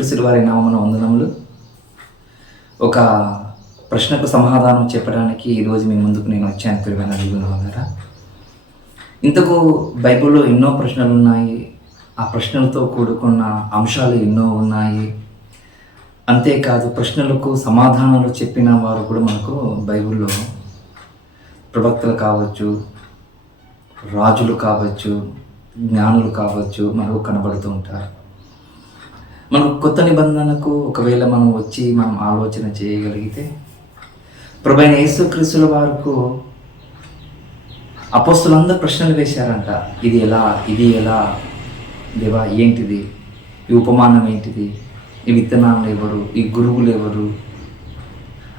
యేసుక్రీస్తు వారి నామన వందనములు. ఒక ప్రశ్నకు సమాధానం చెప్పడానికి ఈరోజు మీ ముందుకు నేను వచ్చాను ప్రియమైన దేవుని ఇంతకు బైబిల్లో ఎన్నో ప్రశ్నలు ఉన్నాయి. ఆ ప్రశ్నలతో కూడుకున్న అంశాలు ఎన్నో ఉన్నాయి. అంతేకాదు ప్రశ్నలకు సమాధానాలు చెప్పిన వారు కూడా మనకు బైబిల్లో ప్రవక్తలు కావచ్చు రాజులు కావచ్చు జ్ఞానులు కావచ్చు మనకు కనబడుతూ ఉంటారు. మనం కొత్త నిబంధనకు ఒకవేళ మనం వచ్చి మనం ఆలోచన చేయగలిగితే ప్రభైన యేసుక్రీస్తుల వారికి అపోస్తులందరూ ప్రశ్నలు వేశారంట ఇది ఎలా? ఇది ఎలా? దేవా ఏంటిది? ఈ ఉపమానం ఏంటిది? ఈ విత్తనాలు ఎవరు? ఈ గురువులు ఎవరు?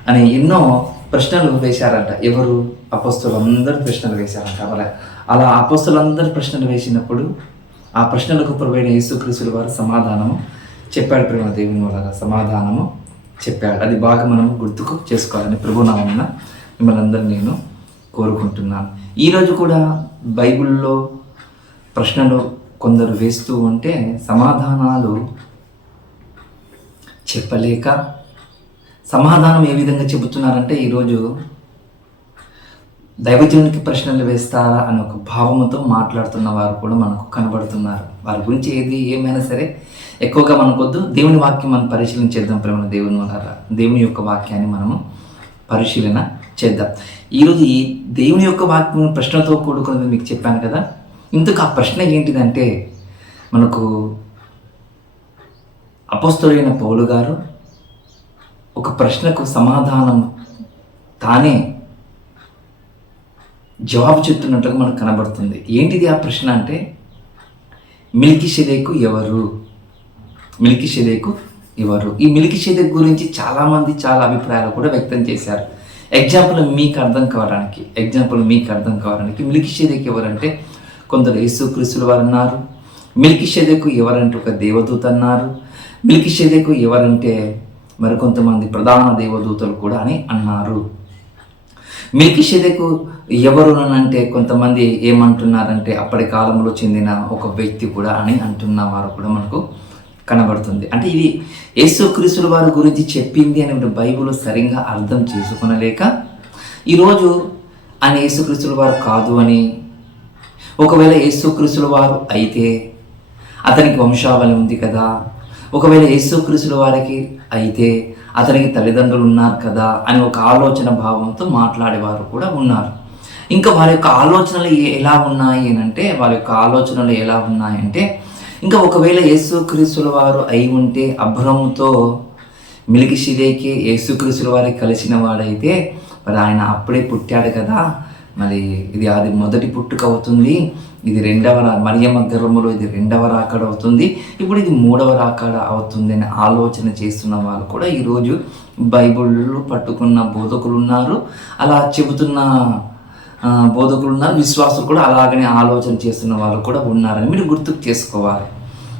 అని ఎన్నో ప్రశ్నలు వేశారంట. ఎవరు? అపోస్తులందరూ ప్రశ్నలు వేశారంట. మరి అలా అపోస్తులందరూ ప్రశ్నలు వేసినప్పుడు ఆ ప్రశ్నలకు ప్రవైన యేసుక్రీస్తుల వారు సమాధానం చెప్పాడు ప్రేమ దేవుని వల్ల సమాధానము చెప్పాడు. అది బాగా మనం గుర్తుకు చేసుకోవాలని ప్రభునామన్న మిమ్మల్ని అందరూ నేను కోరుకుంటున్నాను. ఈరోజు కూడా బైబిల్లో ప్రశ్నలు కొందరు వేస్తూ ఉంటే సమాధానాలు చెప్పలేక సమాధానం ఏ విధంగా చెబుతున్నారంటే ఈరోజు దైవజనునికి ప్రశ్నలు వేస్తారా అనే ఒక భావముతో మాట్లాడుతున్న వారు కూడా మనకు కనబడుతున్నారు. వారి గురించి ఏది ఏమైనా సరే ఎక్కువగా మనకొద్దు. దేవుని వాక్యం మనం పరిశీలన చేద్దాం ప్రేమ దేవుని వల్ల దేవుని యొక్క వాక్యాన్ని మనము పరిశీలన చేద్దాం. ఈరోజు ఈ దేవుని యొక్క వాక్యం ప్రశ్నతో కూడుకున్నది మీకు చెప్పాను కదా. ఇందుకు ఆ ప్రశ్న ఏంటిదంటే మనకు అపస్తుడైన పౌలు గారు ఒక ప్రశ్నకు సమాధానం తానే జవాబు చెప్తున్నట్టుగా మనకు కనబడుతుంది. ఏంటిది ఆ ప్రశ్న అంటే మిల్కి షెదేకు ఎవరు? మిల్కి షెదేకు ఎవరు? ఈ మిల్కి షెదేక్ గురించి చాలామంది చాలా అభిప్రాయాలు కూడా వ్యక్తం చేశారు. ఎగ్జాంపుల్ మీకు అర్థం కావడానికి ఎగ్జాంపుల్ మీకు అర్థం కావడానికి మిల్కి షెదేక్ ఎవరంటే కొందరు యేసుక్రీస్తుల వారు అన్నారు మిల్కి షెదేకు ఎవరంటే ఒక దేవదూత అన్నారు. మిల్కి షెదేకు ఎవరంటే మరికొంతమంది ప్రధాన దేవదూతలు కూడా అని అన్నారు. మిల్కి షెదకు ఎవరు అంటే కొంతమంది ఏమంటున్నారంటే అప్పటి కాలంలో చెందిన ఒక వ్యక్తి కూడా అని అంటున్న వారు కూడా మనకు కనబడుతుంది. అంటే ఇది యేసుక్రీస్తుల వారి గురించి చెప్పింది అని బైబిల్ సరిగ్గా అర్థం చేసుకునలేక ఈరోజు ఆయన యేసుక్రీస్తుల వారు కాదు అని ఒకవేళ యేసుక్రీస్తుల వారు అయితే అతనికి వంశావళి ఉంది కదా. ఒకవేళ యేసుక్రీస్తుల వారికి అయితే అతనికి తల్లిదండ్రులు ఉన్నారు కదా అని ఒక ఆలోచన భావంతో మాట్లాడేవారు కూడా ఉన్నారు. ఇంకా వారి యొక్క ఆలోచనలు ఎలా ఉన్నాయి అని అంటే వారి యొక్క ఆలోచనలు ఎలా ఉన్నాయంటే ఇంకా ఒకవేళ యేసుక్రీస్తుల వారు అయి ఉంటే అభ్రముతో మిలికి షిదేకి యేసుక్రీస్తుల వారికి కలిసిన వాడైతే మరి ఆయన అప్పుడే పుట్టాడు కదా మరి ఇది అది మొదటి పుట్టుక అవుతుంది. ఇది రెండవ మరియమ్మ గర్భములో ఇది రెండవ రాకడ అవుతుంది. ఇప్పుడు ఇది మూడవ రాకడ అవుతుంది అని ఆలోచన చేస్తున్న వాళ్ళు కూడా ఈరోజు బైబిళ్ళు పట్టుకున్న బోధకులు ఉన్నారు. అలా చెబుతున్న బోధకులు ఉన్నారు. విశ్వాసులు కూడా అలాగనే ఆలోచన చేస్తున్న వాళ్ళు కూడా ఉన్నారని మీరు గుర్తుకు చేసుకోవాలి.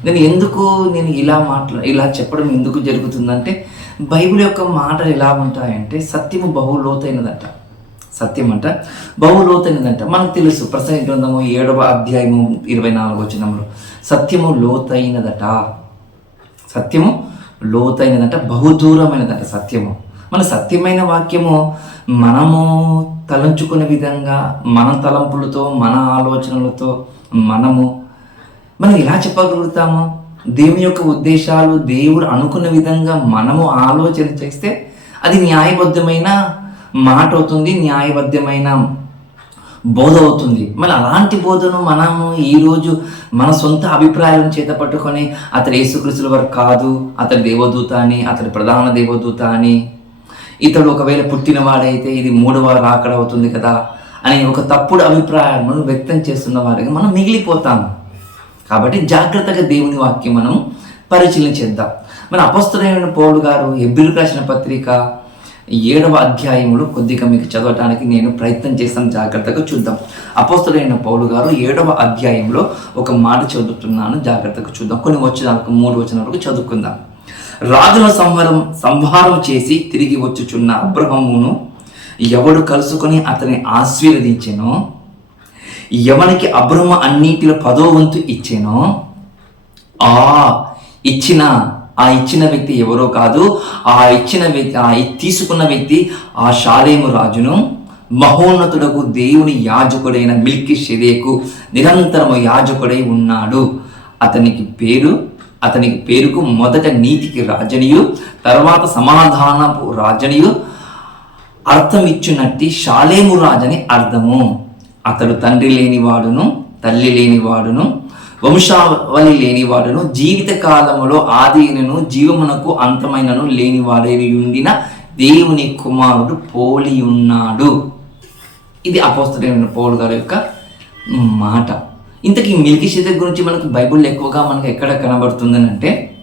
నేను ఎందుకు నేను ఇలా మాట్లా ఇలా చెప్పడం ఎందుకు జరుగుతుందంటే బైబిల్ యొక్క మాటలు ఎలా ఉంటాయంటే సత్యము బహు లోతైనదట సత్యం అంట బహులోతైనదంట. మనకు తెలుసు ప్రసంగ గ్రంథము ఏడవ అధ్యాయము ఇరవై నాలుగు వచనంలో సత్యము లోతైనదట. సత్యము లోతైనదంట. బహుదూరమైనదంట సత్యము. మన సత్యమైన వాక్యము మనము తలంచుకునే విధంగా మన తలంపులతో మన ఆలోచనలతో మనము మనం ఎలా చెప్పగలుగుతాము? దేవుని యొక్క ఉద్దేశాలు దేవుడు అనుకున్న విధంగా మనము ఆలోచన చేస్తే అది న్యాయబద్ధమైన మాట అవుతుంది న్యాయబద్ధమైన బోధ అవుతుంది మరి అలాంటి బోధను మనము ఈరోజు మన సొంత అభిప్రాయాలను చేత పట్టుకొని అతడు యేసుక్రీస్తుల వారు కాదు అతడు దేవదూత అని అతడు ప్రధాన దేవదూత అని ఇతడు ఒకవేళ పుట్టినవాడైతే ఇది మూడవ రాకడ అవుతుంది కదా అని ఒక తప్పుడు అభిప్రాయాలను వ్యక్తం చేస్తున్న వారికి మనం మిగిలిపోతాము కాబట్టి జాగ్రత్తగా దేవుని వాక్యం మనం పరిశీలన చేద్దాం. మన అపస్తుడైన పౌరుడు గారు ఎబ్బిరికి రాసిన పత్రిక ఏడవ అధ్యాయంలో కొద్దిగా మీకు చదవటానికి నేను ప్రయత్నం చేస్తాను. జాగ్రత్తగా చూద్దాం. అపోస్తులైన పౌలు గారు ఏడవ అధ్యాయంలో ఒక మాట చదువుతున్నాను. జాగ్రత్తగా చూద్దాం. కొన్ని వచ్చిన మూడు వచ్చిన వరకు చదువుకుందాం. రాజుల సంహారం సంహారం చేసి తిరిగి వచ్చుచున్న అబ్రహమును ఎవడు కలుసుకొని అతని ఆశీర్వదించెనో? ఎవనికి అబ్రహ్మ అన్నిటిలో పదో వంతు ఇచ్చేనో? ఆ ఇచ్చిన ఆ ఇచ్చిన వ్యక్తి ఎవరో కాదు ఆ ఇచ్చిన వ్యక్తి ఆ తీసుకున్న వ్యక్తి ఆ షాలేము రాజును మహోన్నతుడకు దేవుని యాజకుడైన మిల్కి షెదేకు నిరంతరము యాజకుడై ఉన్నాడు. అతనికి పేరు అతనికి పేరుకు మొదట నీతికి రాజనియు తర్వాత సమాధానపు రాజనియు అర్థమిచ్చునట్టి షాలేము రాజని అర్థము. అతడు తండ్రి లేనివాడును తల్లి లేనివాడును వంశావళి లేనివాడును జీవిత కాలములో ఆదినను జీవమునకు అంతమైనను లేనివాడై ఉండిన దేవుని కుమారుడు పోలి ఉన్నాడు ఇది అపోస్తలైన పౌలు గారి యొక్క మాట. ఇంతకీ మిల్కీ గురించి మనకు బైబిల్ ఎక్కువగా మనకు ఎక్కడ కనబడుతుందని అంటే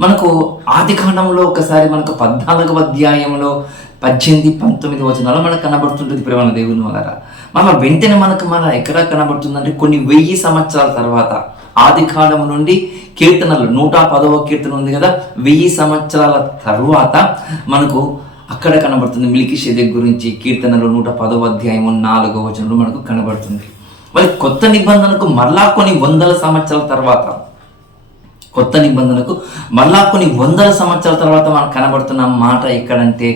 మనకు ఆది కాండంలో ఒకసారి మనకు పద్నాలుగవ అధ్యాయంలో పద్దెనిమిది పంతొమ్మిది వచనాలు మనకు కనబడుతుంటుంది ప్రేమ దేవుని వలన. మన వెంటనే మనకు మన ఎక్కడ కనబడుతుందంటే కొన్ని వెయ్యి సంవత్సరాల తర్వాత ఆది కాలం నుండి కీర్తనలు నూట పదవ కీర్తన ఉంది కదా వెయ్యి సంవత్సరాల తర్వాత మనకు అక్కడ కనబడుతుంది మిల్కి షెదెక్ గురించి కీర్తనలు నూట పదవ అధ్యాయం నాలుగవ వచనంలో మనకు కనబడుతుంది. మరి కొత్త నిబంధనకు మరలా కొన్ని వందల సంవత్సరాల తర్వాత కొత్త నిబంధనకు మళ్ళా కొన్ని వందల సంవత్సరాల తర్వాత మనకు కనబడుతున్న మాట ఎక్కడంటే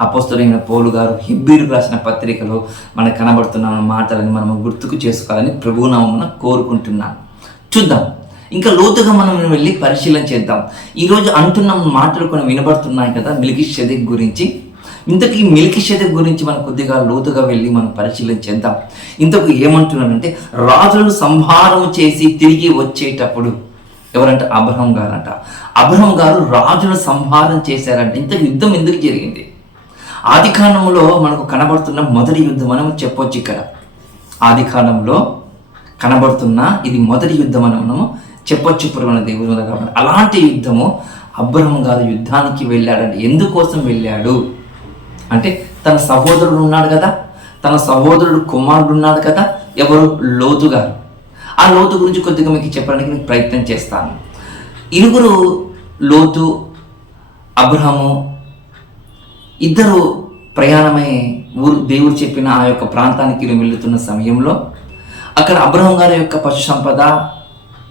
అపోస్తులైన పౌలు గారు హిబ్బీరు రాసిన పత్రికలో మనకు కనబడుతున్న మాటలని మనం గుర్తుకు చేసుకోవాలని ప్రభునామన కోరుకుంటున్నాను. చూద్దాం. ఇంకా లోతుగా మనం వెళ్ళి పరిశీలన చేద్దాం. ఈరోజు అంటున్న మాటలు కొన్ని వినబడుతున్నాయి కదా మిల్కి షెదక్ గురించి. ఇంతకీ మిల్కి షెదక్ గురించి మనం కొద్దిగా లోతుగా వెళ్ళి మనం పరిశీలన చేద్దాం. ఇంతకు ఏమంటున్నానంటే రాజులను సంహారం చేసి తిరిగి వచ్చేటప్పుడు ఎవరంటే? అబ్రహం గారంట. అబ్రహం గారు రాజును సంహారం చేశారంట. ఇంత యుద్ధం ఎందుకు జరిగింది? ఆది కాండంలో మనకు కనబడుతున్న మొదటి యుద్ధం అని చెప్పొచ్చు ఇక్కడ. ఆది కాండంలో కనబడుతున్న ఇది మొదటి యుద్ధం అని మనము చెప్పొచ్చు పురమైన దేవుని కాబట్టి. అలాంటి యుద్ధము అబ్రహం గారు యుద్ధానికి వెళ్ళాడంటే ఎందుకోసం వెళ్ళాడు? అంటే తన సహోదరుడు ఉన్నాడు కదా. తన సహోదరుడు కుమారుడు ఉన్నాడు కదా. ఎవరు? లోతు గారు. ఆ లోతు గురించి కొద్దిగా మీకు చెప్పడానికి నేను ప్రయత్నం చేస్తాను. ఇరుగురు లోతు అబ్రహము ఇద్దరు ప్రయాణమై ఊరు దేవుడు చెప్పిన ఆ యొక్క ప్రాంతానికి వెళ్తున్న సమయంలో అక్కడ అబ్రహం గారి యొక్క పశు సంపద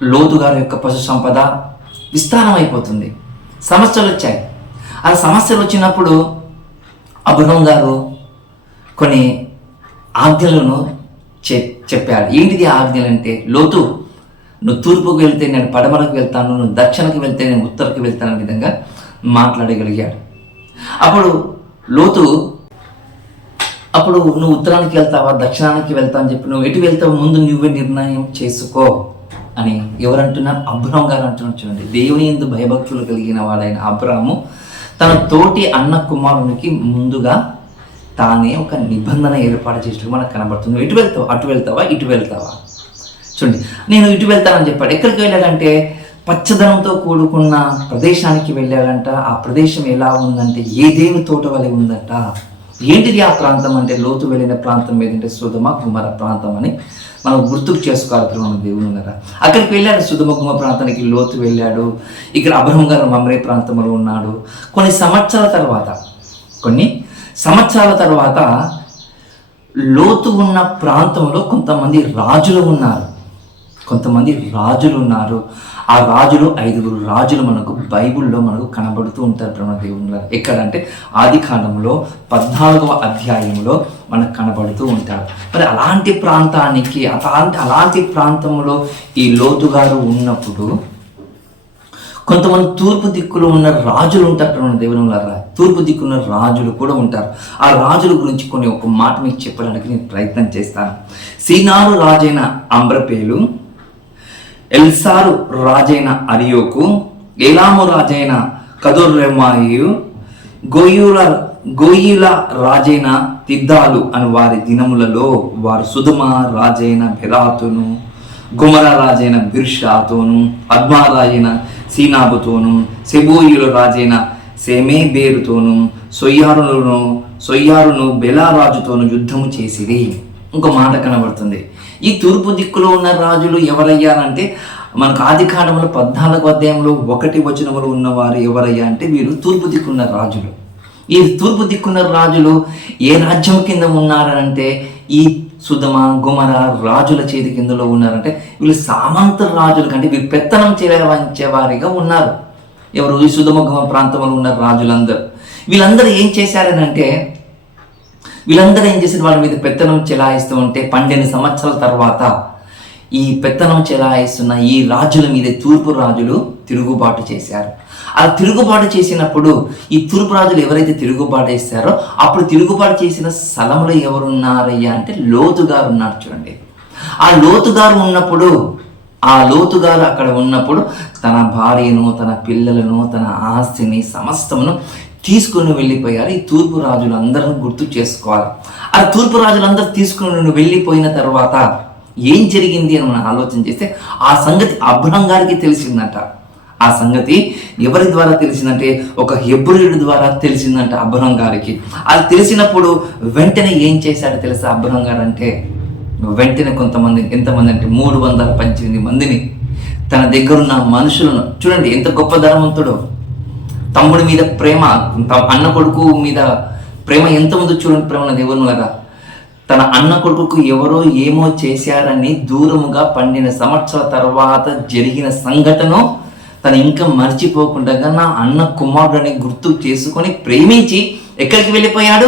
లోతు గారి యొక్క పశు సంపద విస్తారమైపోతుంది. సమస్యలు వచ్చాయి. ఆ సమస్యలు వచ్చినప్పుడు అబ్రహం గారు కొన్ని ఆజ్ఞలను చె చెప్పాడు ఏంటిది ఆజ్ఞలు అంటే లోతు నువ్వు తూర్పుకు వెళ్తే నేను పడమరకు వెళ్తాను నువ్వు దక్షిణకు వెళ్తే నేను ఉత్తరకు వెళ్తాను అనే విధంగా మాట్లాడగలిగాడు. అప్పుడు లోతు అప్పుడు నువ్వు ఉత్తరానికి వెళ్తావా దక్షిణానికి వెళ్తా అని చెప్పి నువ్వు ఎటు వెళ్తావు ముందు నువ్వే నిర్ణయం చేసుకో అని ఎవరంటున్నారు అబ్రహం గారు అంటున్నారు చూడండి. దేవుని ఎందు భయభక్తులు కలిగిన వాడైన అబ్రహము తన తోటి అన్న కుమారునికి ముందుగా తానే ఒక నిబంధన ఏర్పాటు చేసినట్టు మనకు కనబడుతుంది. నువ్వు ఎటు వెళ్తావు? అటు వెళ్తావా? ఇటు వెళ్తావా? చూడండి. నేను ఇటు వెళ్తానని చెప్పాడు. ఎక్కడికి వెళ్ళాడంటే పచ్చదనంతో కూడుకున్న ప్రదేశానికి వెళ్ళాడంట. ఆ ప్రదేశం ఎలా ఉందంటే ఏదేమి తోట వలె ఉందంట. ఏంటిది ఆ ప్రాంతం అంటే? లోతు వెళ్ళిన ప్రాంతం ఏదంటే సుధమ కుమార ప్రాంతం అని మనం గుర్తుకు చేసుకోవాలి ప్రేమ దేవుని ఉన్నారా అక్కడికి వెళ్ళాడు సుధమ కుమ ప్రాంతానికి లోతు వెళ్ళాడు. ఇక్కడ అబ్రహం గారు మమ్రే ప్రాంతంలో ఉన్నాడు. కొన్ని సంవత్సరాల తర్వాత కొన్ని సంవత్సరాల తర్వాత లోతు ఉన్న ప్రాంతంలో కొంతమంది రాజులు ఉన్నారు. కొంతమంది రాజులు ఉన్నారు ఆ రాజులు ఐదుగురు రాజులు మనకు బైబిల్లో మనకు కనబడుతూ ఉంటారు బ్రహ్మ దేవుని ఎక్కడంటే ఆది కాండంలో పద్నాలుగవ అధ్యాయంలో మనకు కనబడుతూ ఉంటారు. మరి అలాంటి ప్రాంతానికి అలాంటి అలాంటి ప్రాంతంలో ఈ లోతు గారు ఉన్నప్పుడు కొంతమంది తూర్పు దిక్కులో ఉన్న రాజులు ఉంటారు మన దేవుని వల్ల తూర్పు దిక్కున్న రాజులు కూడా ఉంటారు. ఆ రాజుల గురించి కొన్ని ఒక మాట మీకు చెప్పడానికి నేను ప్రయత్నం చేస్తాను. సీనారు రాజైన అంబ్రపేలు ఎల్సారు రాజైన అరియోకు ఎలాము రాజైన కదుర్రెమాయు గోయుల గోయిల రాజైన తిద్దాలు అని వారి దినములలో వారు సుధుమ రాజైన బెరాతును గుమర రాజైన బిర్షాతోను అద్మా రాజైన సీనాబుతోను సెబోయుల రాజైన సెమే బేరుతోను సొయ్యారును సొయ్యారును బెలారాజుతోను యుద్ధము చేసిరి. ఇంకో మాట కనబడుతుంది. ఈ తూర్పు దిక్కులో ఉన్న రాజులు ఎవరయ్యారంటే మనకు ఆది కాలంలో పద్నాలుగు అధ్యాయంలో ఒకటి వచనములు ఉన్నవారు ఎవరయ్యా అంటే వీరు తూర్పు దిక్కున్న రాజులు. ఈ తూర్పు దిక్కున్న రాజులు ఏ రాజ్యం కింద ఉన్నారంటే ఈ సుధమ గుమర రాజుల చేతి కిందలో ఉన్నారంటే వీళ్ళు సామంత రాజుల కంటే వీళ్ళు పెత్తనం చేయవచ్చే వారిగా ఉన్నారు. ఎవరు? ఈ సుధమ గుమ ప్రాంతంలో ఉన్న రాజులందరూ. వీళ్ళందరూ ఏం చేశారనంటే వీళ్ళందరూ ఏం చేశారు? వాళ్ళ మీద పెత్తనం చెలాయిస్తూ ఉంటే పన్నెండు సంవత్సరాల తర్వాత ఈ పెత్తనం చెలాయిస్తున్న ఈ రాజుల మీద తూర్పు రాజులు తిరుగుబాటు చేశారు. ఆ తిరుగుబాటు చేసినప్పుడు ఈ తూర్పు రాజులు ఎవరైతే తిరుగుబాటు చేశారో అప్పుడు తిరుగుబాటు చేసిన స్థలంలో ఎవరున్నారయ్యా అంటే లోతుగారు ఉన్నారు చూడండి. ఆ లోతుగారు ఉన్నప్పుడు ఆ లోతుగారు అక్కడ ఉన్నప్పుడు తన భార్యను తన పిల్లలను తన ఆస్తిని సమస్తమును తీసుకుని వెళ్ళిపోయారు. ఈ తూర్పు రాజులందరూ గుర్తు చేసుకోవాలి. ఆ తూర్పు రాజులందరూ తీసుకుని వెళ్ళిపోయిన తర్వాత ఏం జరిగింది అని మనం ఆలోచన చేస్తే ఆ సంగతి అబ్రహం గారికి తెలిసిందంట. ఆ సంగతి ఎవరి ద్వారా తెలిసిందంటే ఒక హెబ్రియుడి ద్వారా తెలిసిందంట అబ్రహం గారికి. అది తెలిసినప్పుడు వెంటనే ఏం చేశాడో తెలుసా అబ్రహం గారు అంటే వెంటనే కొంతమంది ఎంతమంది అంటే మూడు వందల పద్దెనిమిది మందిని తన దగ్గరున్న మనుషులను చూడండి ఎంత గొప్ప ధనవంతుడో. తమ్ముడి మీద ప్రేమ అన్న కొడుకు మీద ప్రేమ ఎంత ఉందో చూడండి ప్రేమ దేవునిలాగా తన అన్న కొడుకుకు ఎవరో ఏమో చేశారని దూరముగా పన్నెండు సంవత్సరాల తర్వాత జరిగిన సంఘటన తను ఇంకా మర్చిపోకుండా నా అన్న కుమారుడని గుర్తు చేసుకొని ప్రేమించి ఎక్కడికి వెళ్ళిపోయాడు?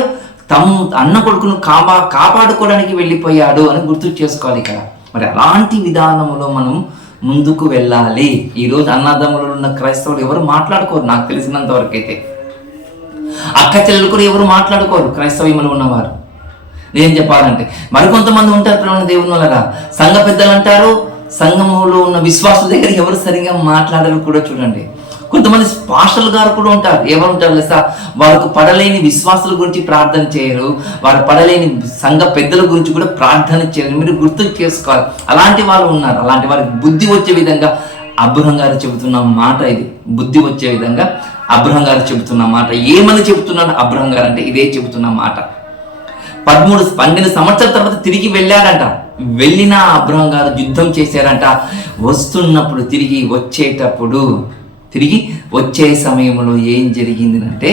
తమ్ అన్న కొడుకును కాపా కాపాడుకోవడానికి వెళ్ళిపోయాడు అని గుర్తు చేసుకోవాలి ఇక్కడ. మరి అలాంటి విధానంలో మనం ముందుకు వెళ్ళాలి. ఈరోజు అన్నదమ్ములు ఉన్న క్రైస్తవులు ఎవరు మాట్లాడుకోరు? నాకు తెలిసినంత వరకు అయితే అక్క చెల్లెలు కూడా ఎవరు మాట్లాడుకోరు? క్రైస్తవీములు ఉన్నవారు. నేను చెప్పాలంటే మరికొంతమంది ఉంటారు ప్రేమ దేవుని వలన. సంఘ పెద్దలు అంటారు సంఘములో ఉన్న విశ్వాసుల దగ్గర ఎవరు సరిగా మాట్లాడరు కూడా చూడండి. కొంతమంది పాస్టర్లు గారు కూడా ఉంటారు. ఎవరు ఉంటారు తెలుసా? వాళ్ళకు పడలేని విశ్వాసుల గురించి ప్రార్థన చేయరు. వారు పడలేని సంఘ పెద్దల గురించి కూడా ప్రార్థన చేయరు. మీరు గుర్తు చేసుకోవాలి. అలాంటి వాళ్ళు ఉన్నారు. అలాంటి వారికి బుద్ధి వచ్చే విధంగా అబ్రహం గారు చెబుతున్న మాట ఇది. బుద్ధి వచ్చే విధంగా అబ్రహం గారు చెబుతున్న మాట. ఏమని చెబుతున్నాడు అబ్రహం గారు అంటే ఇదే చెబుతున్న మాట. పదమూడు పన్నెండు సంవత్సరాల తర్వాత తిరిగి వెళ్ళాడంట. వెళ్ళిన అబ్రహం గారు యుద్ధం చేశారంట. వస్తున్నప్పుడు తిరిగి వచ్చేటప్పుడు తిరిగి వచ్చే సమయంలో ఏం జరిగింది అంటే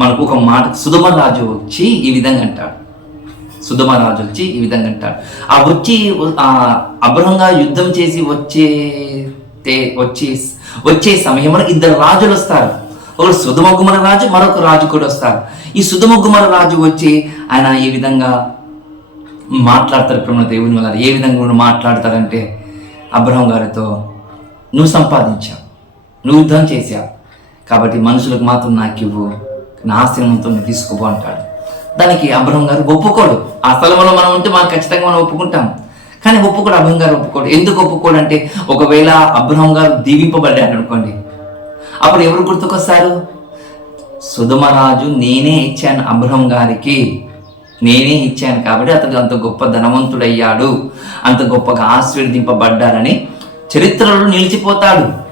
మనకు ఒక మాట సుధమరాజు వచ్చి ఈ విధంగా అంటాడు. సుధమరాజు వచ్చి ఈ విధంగా అంటాడు. ఆ వచ్చి అభ్రంగా అబ్రహంగా యుద్ధం చేసి వచ్చే వచ్చే వచ్చే సమయంలో ఇద్దరు రాజులు వస్తారు. ఒకడు సుధమగుమర రాజు మరొక రాజు కూడా వస్తారు. ఈ సుధమగుమర రాజు వచ్చి ఆయన ఈ విధంగా మాట్లాడతారు ప్రేమ దేవుని వల్ల ఏ విధంగా కూడా మాట్లాడతారంటే అబ్రహం గారితో నువ్వు సంపాదించావు. నువ్వు యుద్ధం చేశావు. కాబట్టి మనుషులకు మాత్రం నాకు ఇవ్వు. నా ఆస్తిని మొత్తం నువ్వు తీసుకోబో అంటాడు. దానికి అబ్రహం గారు ఒప్పుకోడు. ఆ స్థలంలో మనం ఉంటే మనం ఖచ్చితంగా మనం ఒప్పుకుంటాం. కానీ ఒప్పుకోడు అబ్రహం గారు ఒప్పుకోడు. ఎందుకు ఒప్పుకోడు అంటే ఒకవేళ అబ్రహం గారు దీవింపబడ్డాడు అనుకోండి. అప్పుడు ఎవరు గుర్తుకొస్తారు? సుధమరాజు నేనే ఇచ్చాను అబ్రహం గారికి. నేనే ఇచ్చాను కాబట్టి అతడు అంత గొప్ప ధనవంతుడయ్యాడు. అంత గొప్పగా ఆశీర్వదింపబడ్డారని చరిత్రలో నిలిచిపోతాడు.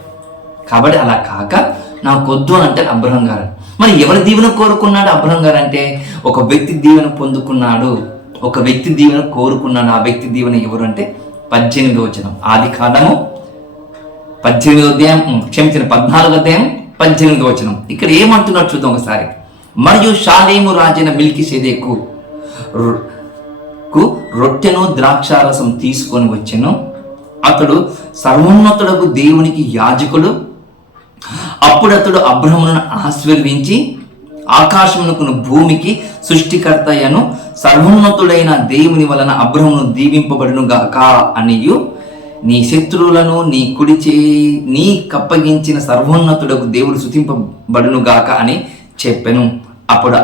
కాబట్టి అలా కాక నాకొద్దు అని అంటే అబ్రహం గారు. మరి ఎవరి దీవెన కోరుకున్నాడు అబ్రహం గారు అంటే? ఒక వ్యక్తి దీవెన పొందుకున్నాడు. ఒక వ్యక్తి దీవెన కోరుకున్నాడు. ఆ వ్యక్తి దీవెన ఎవరు అంటే? పద్దెనిమిది వచనం. ఆది కాలము పద్దెనిమిది అధ్యాయం క్షమించిన పద్నాలుగు అధ్యాయం పద్దెనిమిది వచనం. ఇక్కడ ఏమంటున్నాడు చూద్దాం ఒకసారి. మరియు షాలేము రాజైన మిల్కి సెదేకు రొట్టెను ద్రాక్షారసం తీసుకొని వచ్చాను. అతడు సర్వోన్నతుడకు దేవునికి యాజకుడు. అప్పుడు అతడు అబ్రహమును ఆశీర్వించి ఆకాశమునకును భూమికి సృష్టికర్తయను సర్వోన్నతుడైన దేవుని వలన అబ్రహమును దీవింపబడును గాక అనియు. నీ శత్రువులను నీ కుడి చేయి నీ కప్పగించిన సర్వోన్నతుడకు దేవుడు శుతింపబడును గాక అని చెప్పెను. అప్పుడు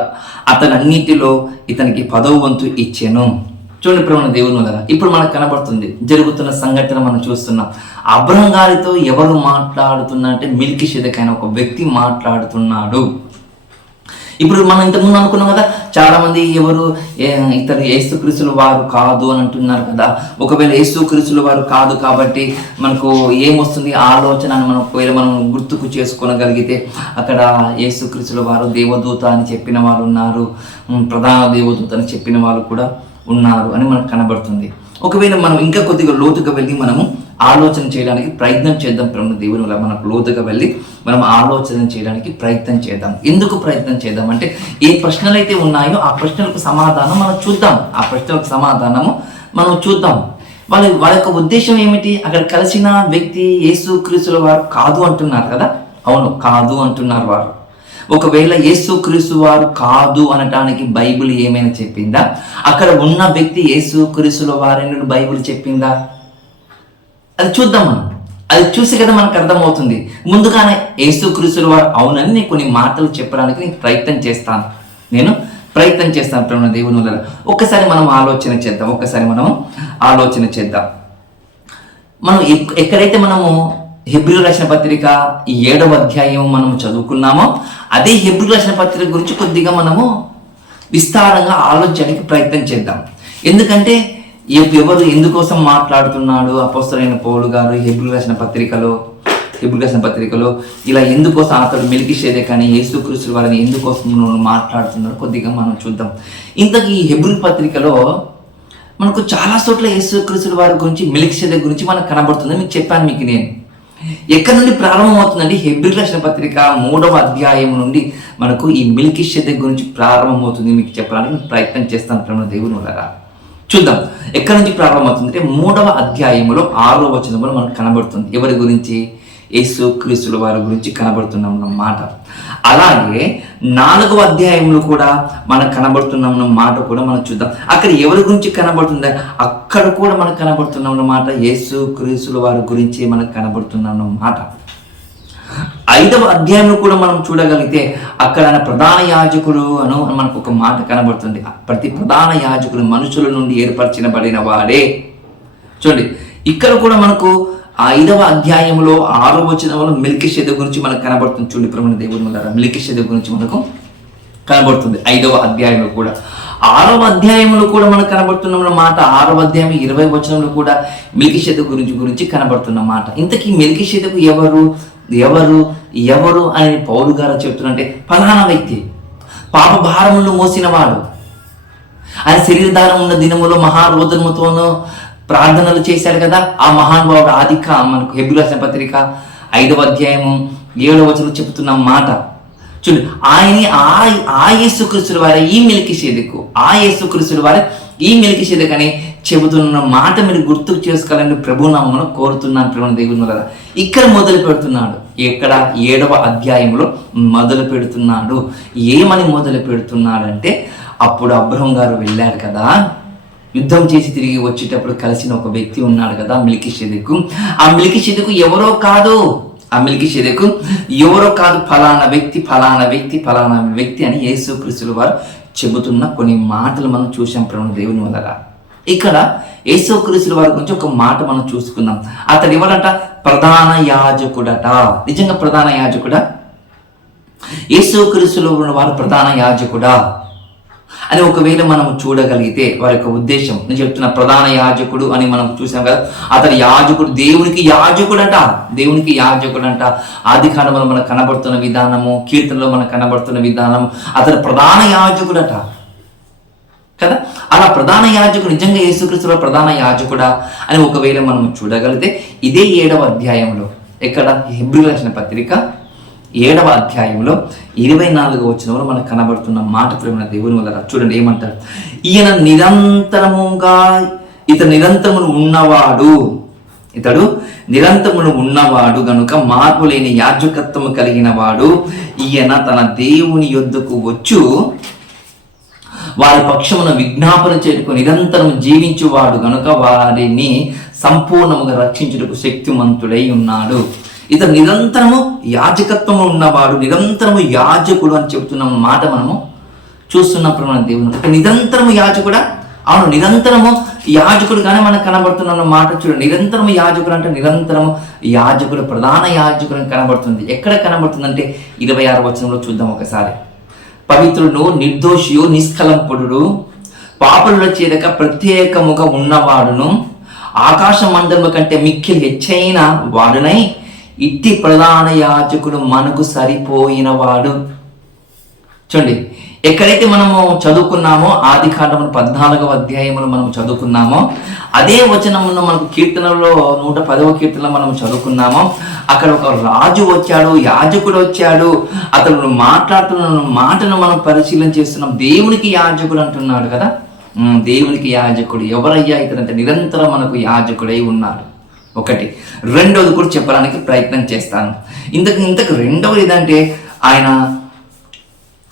అతనన్నిటిలో ఇతనికి పదవ వంతు ఇచ్చాను. చూడండి ప్రేమ దేవుని వలన ఇప్పుడు మనకు కనబడుతుంది జరుగుతున్న సంఘటన మనం చూస్తున్నాం. అబ్రహం గారితో ఎవరు మాట్లాడుతున్నా అంటే మిల్కి షెదకైన ఒక వ్యక్తి మాట్లాడుతున్నాడు. ఇప్పుడు మనం ఇంతకుముందు అనుకున్నాం కదా చాలా మంది ఎవరు ఇతర ఇతరు ఏసుక్రీస్తులు వారు కాదు అని అంటున్నారు కదా. ఒకవేళ ఏసుక్రీస్తులు వారు కాదు కాబట్టి మనకు ఏమొస్తుంది? ఆలోచన అని మనం ఒకవేళ మనం గుర్తుకు చేసుకోగలిగితే అక్కడ ఏసుక్రీస్తుల వారు దేవదూత అని చెప్పిన వారు ఉన్నారు. ప్రధాన దేవదూత అని చెప్పిన వారు కూడా ఉన్నారు అని మనకు కనబడుతుంది. ఒకవేళ మనం ఇంకా కొద్దిగా లోతుగా వెళ్ళి మనము ఆలోచన చేయడానికి ప్రయత్నం చేద్దాం ప్రేమ దేవుని వల్ల మనకు లోతుగా వెళ్ళి మనం ఆలోచన చేయడానికి ప్రయత్నం చేద్దాం. ఎందుకు ప్రయత్నం చేద్దాం అంటే ఏ ప్రశ్నలు అయితే ఉన్నాయో ఆ ప్రశ్నలకు సమాధానం మనం చూద్దాం. ఆ ప్రశ్నలకు సమాధానము మనం చూద్దాం. వాళ్ళ వాళ్ళ యొక్క ఉద్దేశం ఏమిటి? అక్కడ కలిసిన వ్యక్తి యేసు క్రీస్తుల వారు కాదు అంటున్నారు కదా? అవును కాదు అంటున్నారు వారు. ఒకవేళ యేసు క్రీస్తు వారు కాదు అనటానికి బైబిల్ ఏమైనా చెప్పిందా? అక్కడ ఉన్న వ్యక్తి యేసు క్రీస్తుల వారిని బైబిల్ చెప్పిందా? అది చూద్దాం మనం. అది చూసి కదా మనకు అర్థమవుతుంది. ముందుగానే యేసు క్రీస్తుల వారు అవునని నేను కొన్ని మాటలు చెప్పడానికి నేను ప్రయత్నం చేస్తాను. నేను ప్రయత్నం చేస్తాను ప్రేమ దేవుని వల్ల. ఒక్కసారి మనం ఆలోచన చేద్దాం. ఒక్కసారి మనం ఆలోచన చేద్దాం. మనం ఎక్- ఎక్కడైతే మనము హెబ్రిల్ రచన పత్రిక ఈ ఏడవ అధ్యాయం మనం చదువుకున్నామో అదే హెబ్రిల్ రచన పత్రిక గురించి కొద్దిగా మనము విస్తారంగా ఆలోచించడానికి ప్రయత్నం చేద్దాం. ఎందుకంటే ఎవరు ఎందుకోసం మాట్లాడుతున్నాడు అపోస్తలైన పౌలు గారు హెబ్రిల్ రచన పత్రికలో హెబ్రిల్ రచన పత్రికలో ఇలా ఎందుకోసం అతడు మెలికిషేదే కానీ యేసుక్రీస్తు వారిని ఎందుకోసం నువ్వు మాట్లాడుతున్నాడు కొద్దిగా మనం చూద్దాం. ఇంతకీ ఈ హెబ్రిల్ పత్రికలో మనకు చాలా చోట్ల యేసుక్రీస్తుల వారి గురించి మిలిక్షేద గురించి మనకు కనబడుతుంది. మీకు చెప్పాను మీకు నేను. ఎక్కడి నుండి ప్రారంభమవుతుందండి? హెబ్రి రచన పత్రిక మూడవ అధ్యాయం నుండి మనకు ఈ మిల్కిషేద గురించి ప్రారంభమవుతుంది. మీకు చెప్పడానికి ప్రయత్నం చేస్తాను ప్రేమ దేవుని వల్ల చూద్దాం. ఎక్కడి నుంచి ప్రారంభమవుతుంది అంటే మూడవ అధ్యాయములో ఆరో వచనంలో మనకు కనబడుతుంది. ఎవరి గురించి? యేసు క్రీస్తుల వారి గురించి కనబడుతున్న మాట. అలాగే నాలుగవ అధ్యాయంలో కూడా మనకు కనబడుతున్న మాట కూడా మనం చూద్దాం. అక్కడ ఎవరి గురించి కనబడుతుంది? అక్కడ కూడా మనకు కనబడుతున్న మాట యేసు క్రీస్తుల వారి గురించి మనకు కనబడుతున్న మాట. ఐదవ అధ్యాయంలో కూడా మనం చూడగలిగితే అక్కడ ప్రధాన యాజకుడు అను మనకు ఒక మాట కనబడుతుంది. ప్రతి ప్రధాన యాజకుడు మనుషుల నుండి ఏర్పరచబడిన వాడే. చూడండి ఇక్కడ కూడా మనకు ఐదవ అధ్యాయంలో ఆరో వచనంలో మిల్కి షెద గురించి మనకు కనబడుతుంది. చూడండి ప్రమణ దేవుని వల్ల మిల్కి షెద గురించి మనకు కనబడుతుంది. ఐదవ అధ్యాయంలో కూడా. ఆరవ అధ్యాయంలో కూడా మనకు కనబడుతున్న మాట ఆరవ అధ్యాయం ఇరవై వచనంలో కూడా మిల్కి మిల్కిషేద గురించి గురించి కనబడుతున్న మాట. ఇంతకీ మిల్కిషేదకు ఎవరు ఎవరు ఎవరు అని పౌరు గారు చెప్తున్నంటే ఫలానా వ్యక్తి పాప భారములను మోసినవాడు ఆయన శరీరధారం ఉన్న దినములో మహారోదనముతోనూ ప్రార్థనలు చేశాడు కదా ఆ మహానుభావుడు ఆదిక మనకు హెబ్యులసిన పత్రిక ఐదవ అధ్యాయము ఏడవ వచనం చెబుతున్న మాట. చూడు ఆయన ఆ ఆ యేసుక్రీస్తుల వారే ఈ మిలికి చేదుకు ఆ యేసుక్రీస్తుల వారే ఈ మిలికి సేదకు అని చెబుతున్న మాట మీరు గుర్తుకు చేసుకోవాలని ప్రభునామను కోరుతున్నాను ప్రభుణ దేవుని కదా ఇక్కడ మొదలు పెడుతున్నాడు. ఇక్కడ ఏడవ అధ్యాయంలో మొదలు పెడుతున్నాడు. ఏమని మొదలు పెడుతున్నాడంటే అప్పుడు అబ్రహం గారు వెళ్ళారు కదా యుద్ధం చేసి తిరిగి వచ్చేటప్పుడు కలిసిన ఒక వ్యక్తి ఉన్నాడు కదా మిల్కి షెదకు ఆ మిల్కి షెదకు ఎవరో కాదు. ఆ మిల్కి షెదకు ఎవరో కాదు. ఫలానా వ్యక్తి ఫలానా వ్యక్తి ఫలానా వ్యక్తి అని యేసు క్రీస్తుల వారు చెబుతున్న కొన్ని మాటలు మనం చూసాం ప్రేమ దేవుని వల్ల ఇక్కడ యేసు వారి గురించి ఒక మాట మనం చూసుకుందాం. అతడు ఎవడట? ప్రధాన యాజకుడట. నిజంగా ప్రధాన యాజకుడా? యేసు క్రీస్తులో ఉన్న వారు ప్రధాన యాజకుడా? అని ఒకవేళ మనం చూడగలిగితే వారి యొక్క ఉద్దేశం నేను చెప్తున్న ప్రధాన యాజకుడు అని మనం చూసాం కదా అతని యాజకుడు దేవునికి యాజకుడట. దేవునికి యాజకుడంట. ఆది కాలంలో మనకు కనబడుతున్న విధానము కీర్తనలో మనకు కనబడుతున్న విధానం అతను ప్రధాన యాజకుడట. కదా? అలా ప్రధాన యాజకుడు నిజంగా యేసుక్రీస్తులో ప్రధాన యాజకుడా అని ఒకవేళ మనం చూడగలిగితే ఇదే ఏడవ అధ్యాయంలో. ఎక్కడ? హెబ్రి రాసిన పత్రిక ఏడవ అధ్యాయంలో ఇరవై నాలుగు వచనంలో మనకు కనబడుతున్న మాట ప్రేమ దేవుని వల్ల చూడండి ఏమంటారు ఈయన నిరంతరముగా ఇతను నిరంతరమును ఉన్నవాడు. ఇతడు నిరంతరమును ఉన్నవాడు గనుక మార్పు లేని యాజకత్వము కలిగిన వాడు ఈయన తన దేవుని యొద్దకు వచ్చు. వారి పక్షమున విజ్ఞాపన చేటుకు నిరంతరం జీవించువాడు గనుక వారిని సంపూర్ణముగా రక్షించుటకు శక్తిమంతుడై ఉన్నాడు. ఇతను నిరంతరము యాజకత్వము ఉన్నవాడు నిరంతరము యాజకుడు అని చెబుతున్న మాట మనము చూస్తున్నప్పుడు మన దేవుని నిరంతరము యాజకుడా? అవును నిరంతరము యాజకుడు కానీ మనకు కనబడుతున్న మాట చూడు. నిరంతరము యాజకుడు అంటే నిరంతరము యాజకుడు ప్రధాన యాజకుడు అని కనబడుతుంది. ఎక్కడ కనబడుతుంది అంటే ఇరవై ఆరు వచనంలో చూద్దాం ఒకసారి. పవిత్రుడు నిర్దోషియు నిష్కలంపుడు పాపముల చేరక ప్రత్యేకముగా ఉన్నవాడును ఆకాశ మండలము కంటే మిక్కిలి హెచ్చైన వాడునై ఇట్టి ప్రధాన యాజకుడు మనకు సరిపోయినవాడు. చూడండి ఎక్కడైతే మనము చదువుకున్నామో ఆది కాండము పద్నాలుగవ అధ్యాయమును మనం చదువుకున్నామో అదే వచనమును మనకు కీర్తనలో నూట పదవ కీర్తనలో మనం చదువుకున్నామో అక్కడ ఒక రాజు వచ్చాడు యాజకుడు వచ్చాడు. అతను మాట్లాడుతున్న మాటను మనం పరిశీలన చేస్తున్నాం. దేవునికి యాజకుడు అంటున్నాడు కదా? దేవునికి యాజకుడు ఎవరయ్యా ఇతనంటే? నిరంతరం మనకు యాజకుడై ఉన్నాడు ఒకటి. రెండవది కూడా చెప్పడానికి ప్రయత్నం చేస్తాను. ఇంతకు ఇంతకు రెండవది ఏంటంటే ఆయన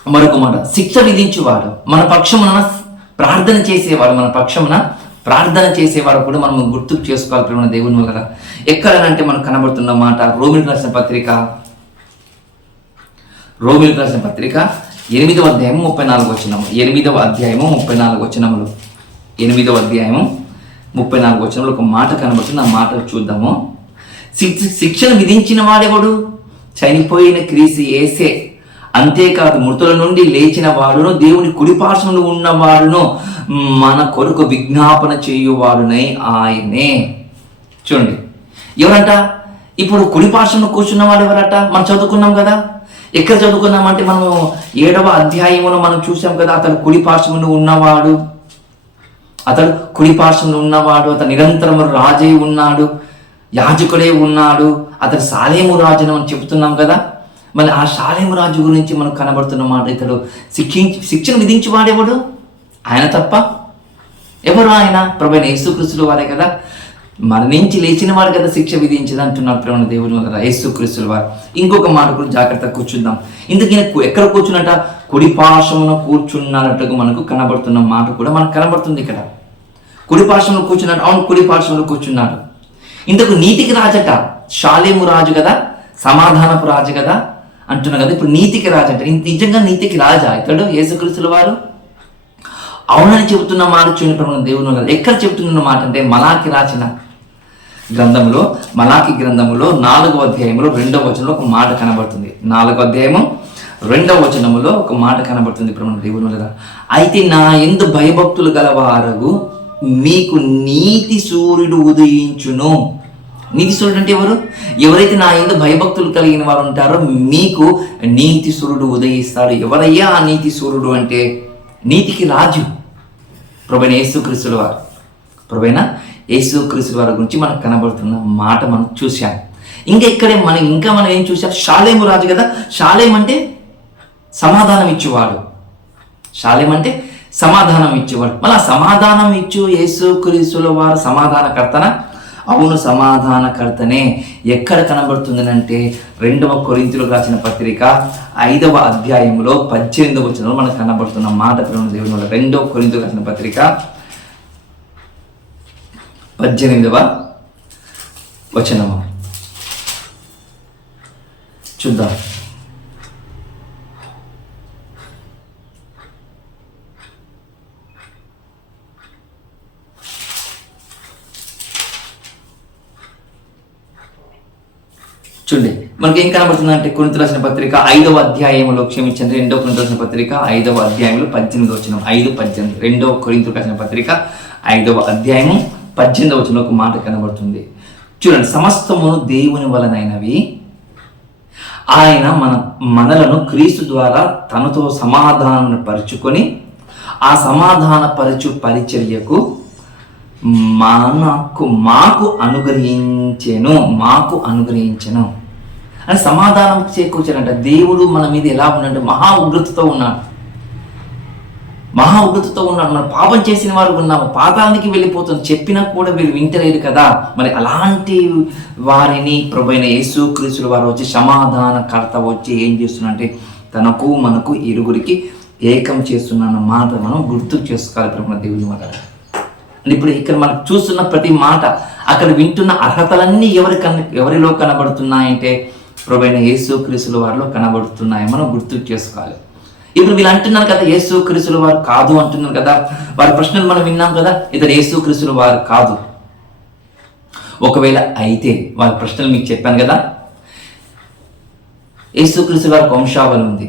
మరొక మాట. శిక్ష విధించేవాడు. మన పక్షమున ప్రార్థన చేసేవాడు. మన పక్షమున ప్రార్థన చేసేవాడు కూడా మనం గుర్తుకు చేసుకోవాలి ప్రేమ దేవుని వల్ల ఎక్కడనంటే మనకు కనబడుతున్న మాట రోమిల్ రాసిన పత్రిక. రోమిల్ రాసిన పత్రిక ఎనిమిదవ అధ్యాయం ముప్పై నాలుగు వచ్చినము ఎనిమిదవ అధ్యాయము ముప్పై నాలుగు వచ్చినములు ఎనిమిదవ అధ్యాయము ముప్పై నాలుగు వచ్చినములు ఒక మాట కనబడుతుంది. ఆ మాట చూద్దాము. శిక్ష శిక్షను విధించిన వాడెవడు? చనిపోయిన క్రీసి ఏసే అంతేకాదు మృతుల నుండి లేచిన వాడును దేవుని కుడిపార్శ్వములో ఉన్నవాడును మన కొరకు విజ్ఞాపన చేయువాడునై ఆయనే. చూడండి. ఎవరంట? ఇప్పుడు కుడిపార్శ్వంలో కూర్చున్న వాడు ఎవరట? మనం చదువుకున్నాం కదా. ఎక్కడ చదువుకున్నామంటే మనము ఏడవ అధ్యాయములో మనం చూసాం కదా అతను కుడిపార్శ్వములో ఉన్నవాడు. అతడు కుడిపార్శ్వంలో ఉన్నవాడు అతను నిరంతరం రాజే ఉన్నాడు యాజకుడే ఉన్నాడు. అతడు సాలేము రాజును మనం చెబుతున్నాం కదా. మరి ఆ శాలేము రాజు గురించి మనకు కనబడుతున్న మాట ఇతడు శిక్షించి శిక్షణ విధించేవాడెవడు ఆయన తప్ప. ఎవరు ఆయన? ప్రభు యేసుక్రీస్తులు వారే కదా. మరణించి లేచిన వాడు కదా శిక్ష విధించదు అంటున్నారు ప్రేమ దేవుని కదా యేసుక్రీస్తుల వారు. ఇంకొక మాట కూడా జాగ్రత్తగా కూర్చుందాం. ఇందుకు ఈయన ఎక్కడ కూర్చున్నట? కుడి పార్శ్వమున కూర్చున్నట్టుగా మనకు కనబడుతున్న మాట కూడా మనకు కనబడుతుంది ఇక్కడ. కుడి పార్శ్వంలో కూర్చున్నాడు. అవును కుడి పార్శ్వంలో కూర్చున్నాడు. ఇంతకు నీతికి రాజట. షాలేము రాజు కదా సమాధానపు రాజు కదా అంటున్నా కదా. ఇప్పుడు నీతికి రాజట ఇంత నిజంగా నీతికి రాజా? ఇతడు యేసుక్రీస్తుల వారు? అవునని చెబుతున్న మాట చూడటం దేవుని కదా ఎక్కడ చెబుతున్న మాట అంటే మలాకి రాసిన గ్రంథంలో మలాకి గ్రంథములో నాలుగో అధ్యాయంలో రెండవ వచనంలో ఒక మాట కనబడుతుంది. నాలుగో అధ్యాయము రెండవ వచనములో ఒక మాట కనబడుతుంది ఇప్పుడు మన దేవుని కదా. అయితే నా ఎందు భయభక్తులు గలవారగు మీకు నీతి సూర్యుడు ఉదయించును. నీతి సూర్యుడు అంటే ఎవరు? ఎవరైతే నా ఎందు భయభక్తులు కలిగిన వారు ఉంటారో మీకు నీతి సూర్యుడు ఉదయిస్తాడు. ఎవరయ్యా ఆ నీతి సూర్యుడు అంటే? నీతికి రాజు ప్రభైన యేసుక్రీస్తుల వారు. ప్రభైన యేసుక్రీస్తుల వారి గురించి మనకు కనబడుతున్న మాట మనం చూశాం. ఇంకా ఇక్కడే మనం ఇంకా మనం ఏం చూసాం షాలేము రాజు కదా. షాలేం అంటే సమాధానం ఇచ్చేవాడు. షాలేం అంటే సమాధానం ఇచ్చేవాడు. మళ్ళీ సమాధానం ఇచ్చు యేసుక్రీస్తుల వారు సమాధానకర్తన? అవును సమాధానకర్తనే. ఎక్కడ కనబడుతుందనంటే రెండవ కొరింతలకు రాసిన పత్రిక ఐదవ అధ్యాయంలో పద్దెనిమిదవ వచనంలో మనకు కనబడుతున్న మాట ప్రేమ దేవుని వల్ల రెండవ కొరింతలకు రాసిన పత్రిక పద్దెనిమిదవ వచనము. చూద్దాం. చూడండి మనకి ఏం కనబడుతుంది అంటే కొరింత రాసిన పత్రిక ఐదవ అధ్యాయంలో క్షమించండి రెండవ కొరింత రాసిన పత్రిక ఐదవ అధ్యాయంలో పద్దెనిమిది వచ్చిన ఐదు పద్దెనిమిది రెండవ కొరింత రాసిన పత్రిక ఐదవ అధ్యాయము పద్దెనిమిదవ వచ్చిన ఒక మాట కనబడుతుంది. చూడండి సమస్తమును దేవుని వలనైనవి. ఆయన మన మనలను క్రీస్తు ద్వారా తనతో సమాధానం పరుచుకొని ఆ సమాధాన పరచు పరిచర్యకు మనకు మాకు అనుగ్రహించెను మాకు అనుగ్రహించెను. అని సమాధానం చేకూర్చాడంట. దేవుడు మన మీద ఎలా ఉన్నాడు మహా ఉగ్రతతో ఉన్నాడు. మహా ఉగ్రతతో ఉన్నాడు. మనం పాపం చేసిన వారు ఉన్నాము. పాతానికి వెళ్ళిపోతుంది చెప్పినా కూడా వీళ్ళు వింటలేరు కదా. మరి అలాంటి వారిని ప్రభైన యేసు క్రీస్తుల వారు వచ్చి సమాధానకర్త వచ్చి ఏం చేస్తున్నంటే తనకు మనకు ఇరుగురికి ఏకం చేస్తున్న మాట మనం గుర్తు చేసుకోవాలి. ప్రభుత్వ దేవుని మాట ఇప్పుడు ఇక్కడ మనం చూస్తున్న ప్రతి మాట అక్కడ వింటున్న అర్హతలన్నీ ఎవరి కన్ ఎవరిలో కనబడుతున్నాయంటే ప్రభైన యేసు క్రీస్తుల వారిలో కనబడుతున్నాయి. మనం గుర్తు చేసుకోవాలి. ఇప్పుడు వీళ్ళు అంటున్నారు కదా యేసు క్రీస్తుల వారు కాదు అంటున్నారు కదా. వారి ప్రశ్నలు మనం విన్నాం కదా ఇతర యేసు క్రీస్తుల వారు కాదు. ఒకవేళ అయితే వారి ప్రశ్నలు మీకు చెప్పాను కదా. యేసుక్రీస్తు వారికి వంశావళి ఉంది.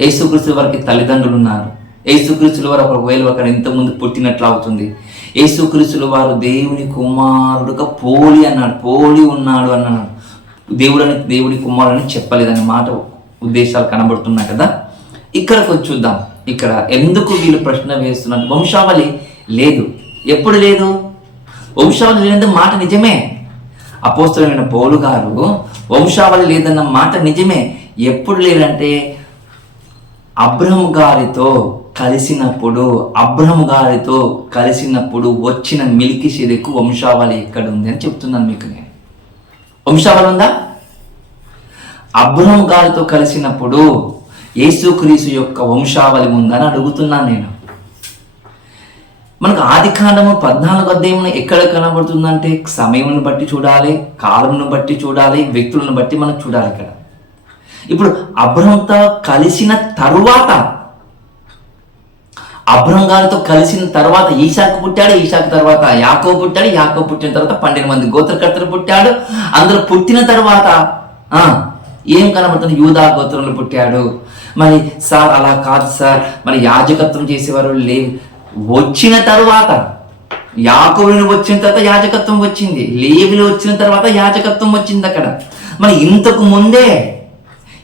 యేసుక్రీస్తు వారికి తల్లిదండ్రులు ఉన్నారు. యేసుక్రీస్తుల వారు ఒకవేళ ఒకరు ఇంతకుముందు పుట్టినట్లు అవుతుంది. యేసుక్రీస్తులు వారు దేవుని కుమారుడుగా పోలి అన్నాడు పోలి ఉన్నాడు అన్నాడు. దేవుడని దేవుడి కుమారుడని చెప్పలేదనే మాట ఉద్దేశాలు కనబడుతున్నాయి కదా. ఇక్కడికి వచ్చి చూద్దాం. ఇక్కడ ఎందుకు వీళ్ళు ప్రశ్న వేస్తున్నారు? వంశావళి లేదు. ఎప్పుడు లేదు? వంశావళి లేదంటే మాట నిజమే. అపోస్తలమైన పౌలు గారు వంశావళి లేదన్న మాట నిజమే. ఎప్పుడు లేదంటే అబ్రహం గారితో కలిసినప్పుడు అబ్రహం గారితో కలిసినప్పుడు వచ్చిన మిల్కి షెదెకు వంశావళి ఎక్కడ ఉంది అని చెప్తున్నాను మీకు నేను. వంశావళి ఉందా? అబ్రహం గారితో కలిసినప్పుడు యేసుక్రీసు యొక్క వంశావళి ఉందని అడుగుతున్నాను నేను. మనకు ఆది కాండము పద్నాలుగు అధ్యాయం ఎక్కడ కనబడుతుందంటే సమయంను బట్టి చూడాలి కాలంను బట్టి చూడాలి వ్యక్తులను బట్టి మనం చూడాలి ఇక్కడ. ఇప్పుడు అబ్రహంతో కలిసిన తరువాత అబ్రహం గారితో కలిసిన తర్వాత ఈశాకు పుట్టాడు ఈశాకు తర్వాత యాకో పుట్టాడు యాకో పుట్టిన తర్వాత పన్నెండు మంది గోత్రకర్తలు పుట్టాడు. అందరూ పుట్టిన తర్వాత ఆ, ఏం కనబడుతుంది? యూదా గోత్రంలో పుట్టాడు. మరి సార్ అలా కాదు సార్. మరి యాజకత్వం చేసేవారు లే వచ్చిన తర్వాత యాకోబుని వచ్చిన తర్వాత యాజకత్వం వచ్చింది. లేబులు వచ్చిన తర్వాత యాజకత్వం వచ్చింది అక్కడ. మరి ఇంతకు ముందే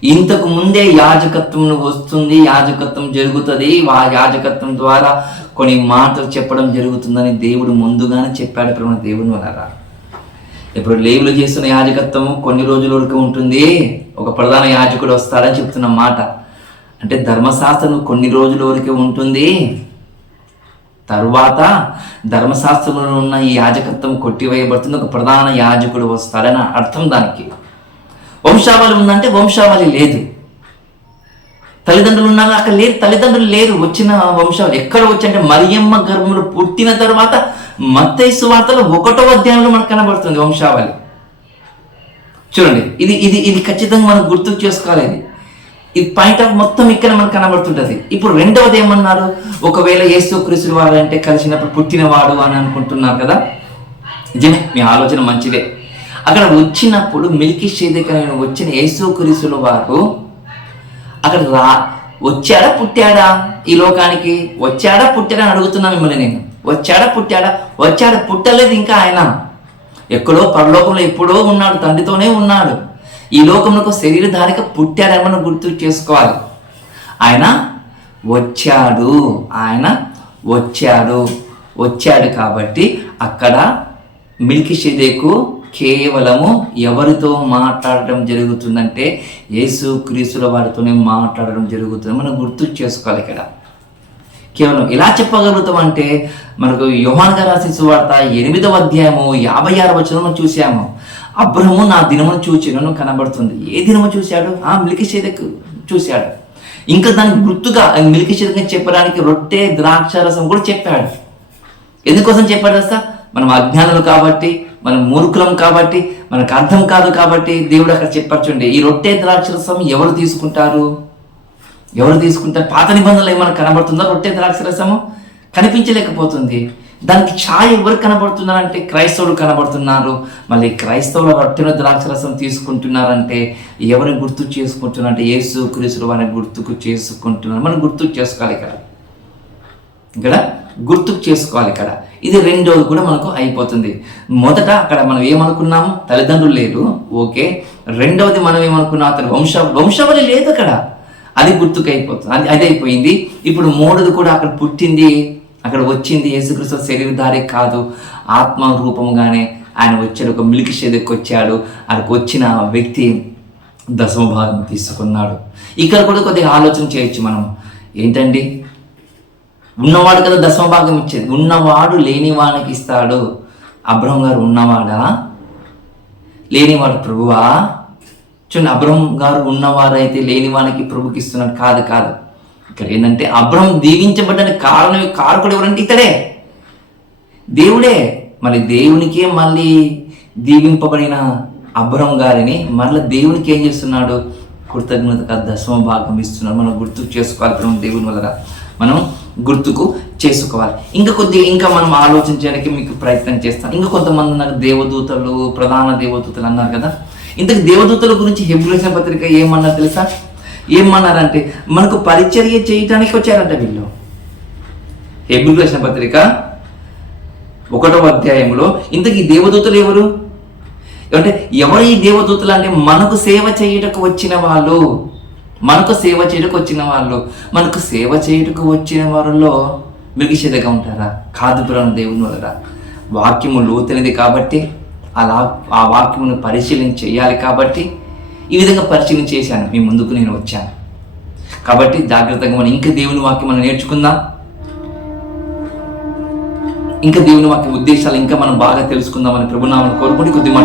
ఇంతకు ముందే యాజకత్వం వస్తుంది యాజకత్వం జరుగుతుంది. ఆ యాజకత్వం ద్వారా కొన్ని మాటలు చెప్పడం జరుగుతుందని దేవుడు ముందుగానే చెప్పాడు ప్రేమ దేవుని వలరా ఇప్పుడు లేవులు చేస్తున్న యాజకత్వం కొన్ని రోజుల వరకు ఉంటుంది. ఒక ప్రధాన యాజకుడు వస్తాడని చెప్తున్న మాట. అంటే ధర్మశాస్త్రం కొన్ని రోజుల వరకే ఉంటుంది. తరువాత ధర్మశాస్త్రంలో ఉన్న ఈ యాజకత్వం కొట్టివేయబడుతుంది. ఒక ప్రధాన యాజకుడు వస్తాడని అర్థం దానికి. వంశావళి ఉందంటే వంశావళి లేదు. తల్లిదండ్రులు ఉన్నారు? అక్కడ లేరు. తల్లిదండ్రులు లేరు. వచ్చిన వంశావళి ఎక్కడ వచ్చి అంటే మరియమ్మ గర్భంలో పుట్టిన తర్వాత మత్తైసు వార్తలో ఒకటో అధ్యాయంలో మనకు కనబడుతుంది వంశావళి. చూడండి ఇది ఇది ఇది ఖచ్చితంగా మనం గుర్తు చేసుకోవాలి ఇది. ఈ పాయింట్ ఆఫ్ మొత్తం ఇక్కడ మనకు కనబడుతుంటుంది. ఇప్పుడు రెండవది ఏమన్నారు? ఒకవేళ యేసు క్రీస్తుడు వారు అంటే కలిసినప్పుడు పుట్టినవాడు అని అనుకుంటున్నారు కదా? నిజమే మీ ఆలోచన మంచిదే. అక్కడ వచ్చినప్పుడు మిల్కీ షేదకమైన వచ్చిన యేసుక్రీస్తుల వారు అక్కడ రా వచ్చాడా పుట్టాడా ఈ లోకానికి? వచ్చాడా పుట్టాడా అని అడుగుతున్నా మిమ్మల్ని నేను. వచ్చాడా పుట్టాడా? వచ్చాడా పుట్టలేదు ఇంకా ఆయన. ఎక్కడో పరలోకంలో ఎప్పుడో ఉన్నాడు తండ్రితోనే ఉన్నాడు. ఈ లోకంలో శరీరధారిక పుట్టాడని మనం గుర్తు చేసుకోవాలి. ఆయన వచ్చాడు ఆయన వచ్చాడు. వచ్చాడు కాబట్టి అక్కడ మిల్కి షేదేకు కేవలము ఎవరితో మాట్లాడడం జరుగుతుందంటే యేసు క్రీస్తుల వారితోనే మాట్లాడడం జరుగుతుంది మనం గుర్తు చేసుకోవాలి ఇక్కడ. కేవలం ఎలా చెప్పగలుగుతాం అంటే మనకు యోహాన్ గారు రాసిన సువార్త ఎనిమిదవ అధ్యాయము యాభై ఆరు వచనం చూసాము అబ్రహము నా దినమును చూచినను కనబడుతుంది. ఏ దినము చూశాడు? ఆ మిలికిషేదకు చూశాడు. ఇంకా దానికి గుర్తుగా మిలికిషేదకు చెప్పడానికి రొట్టె ద్రాక్ష రసం కూడా చెప్పాడు. ఎందుకోసం చెప్పాడు అసలు మనం అజ్ఞానులు కాబట్టి మనం మూర్ఖులం కాబట్టి మనకు అర్థం కాదు కాబట్టి దేవుడు అక్కడ చెప్పచ్చుండే ఈ రొట్టె ద్రాక్షరసం ఎవరు తీసుకుంటారు? ఎవరు తీసుకుంటారు? పాత నిబంధనలు ఏమైనా కనబడుతుందా? రొట్టె ద్రాక్షరసము కనిపించలేకపోతుంది. దానికి ఛాయ్ ఎవరు కనబడుతున్నారంటే క్రైస్తవులు కనబడుతున్నారు. మళ్ళీ క్రైస్తవుల రొట్టెను ద్రాక్షరసం తీసుకుంటున్నారంటే ఎవరిని గుర్తు చేసుకుంటున్నారంటే యేసు క్రీస్తులు వారిని గుర్తుకు చేసుకుంటున్నారు. మనం గుర్తు చేసుకోవాలి ఇక్కడ. ఇక్కడ గుర్తుకు చేసుకోవాలి ఇక్కడ. ఇది రెండోది కూడా మనకు అయిపోతుంది. మొదట అక్కడ మనం ఏమనుకున్నాము? తల్లిదండ్రులు లేరు. ఓకే. రెండవది మనం ఏమనుకున్నాం? అతను వంశ వంశావళి లేదు అక్కడ. అది గుర్తుకు అయిపోతుంది అది అది అయిపోయింది. ఇప్పుడు మూడోది కూడా అక్కడ పుట్టింది. అక్కడ వచ్చింది యేసుక్రీస్తు శరీరధారి కాదు. ఆత్మ రూపంగానే ఆయన వచ్చాడు. ఒక మిల్క్ షేదకి వచ్చాడు. అక్కడికి వచ్చిన వ్యక్తి దశమ భాగం తీసుకున్నాడు. ఇక్కడ కూడా కొద్దిగా ఆలోచన చేయొచ్చు మనం. ఏంటండి? ఉన్నవాడు కదా దశమ భాగం ఇచ్చేది. ఉన్నవాడు లేనివానికి ఇస్తాడు. అబ్రహం గారు ఉన్నవాడా? లేనివాడు ప్రభువా? చూడండి అబ్రహం గారు ఉన్నవారైతే లేనివానికి ప్రభుకి ఇస్తున్నాడు. కాదు కాదు. ఇక్కడ ఏంటంటే అబ్రహం దీవించబడ్డానికి కారణం కారకుడు ఎవరంటే ఇతడే. దేవుడే. మరి దేవునికే మళ్ళీ దీవింపబడిన అబ్రహం గారిని మళ్ళీ దేవునికి ఏం చేస్తున్నాడు? కృతజ్ఞత దశమ భాగం ఇస్తున్నాడు. మనం గుర్తుకు చేసుకోవాలి దేవుని వల్ల మనం గుర్తుకు చేసుకోవాలి. ఇంకా కొద్దిగా ఇంకా మనం ఆలోచించడానికి మీకు ప్రయత్నం చేస్తాం ఇంకా కొంతమంది నాకు దేవదూతలు ప్రధాన దేవదూతలు అన్నారు కదా. ఇంతకు దేవదూతల గురించి హెబ్రిసిన పత్రిక ఏమన్నారు తెలుసా? ఏమన్నారంటే మనకు పరిచర్య చేయటానికి వచ్చారంట వీళ్ళు. హెబ్రిసిన పత్రిక ఒకటో అధ్యాయంలో ఇంతకీ దేవదూతలు ఎవరు? అంటే ఎవరు ఈ దేవదూతలు అంటే మనకు సేవ చేయుటకు వచ్చిన వాళ్ళు. మనకు సేవ చేయడానికి వచ్చిన వాళ్ళు మనకు సేవ చేయుటకు వచ్చిన వారిలో మిగిసేదగా ఉంటారా? కాదు పురాణ దేవుని వలరా. వాక్యము లోతైనది కాబట్టి అలా ఆ వాక్యమును పరిశీలన చేయాలి కాబట్టి ఈ విధంగా పరిశీలన చేశాను. మీ ముందుకు నేను వచ్చాను. కాబట్టి జాగ్రత్తగా మనం ఇంకా దేవుని వాక్యం మనం నేర్చుకుందాం. ఇంకా దేవుని వాక్య ఉద్దేశాలు ఇంకా మనం బాగా తెలుసుకుందామని ప్రభునామని కోరుకుని కొద్ది మాట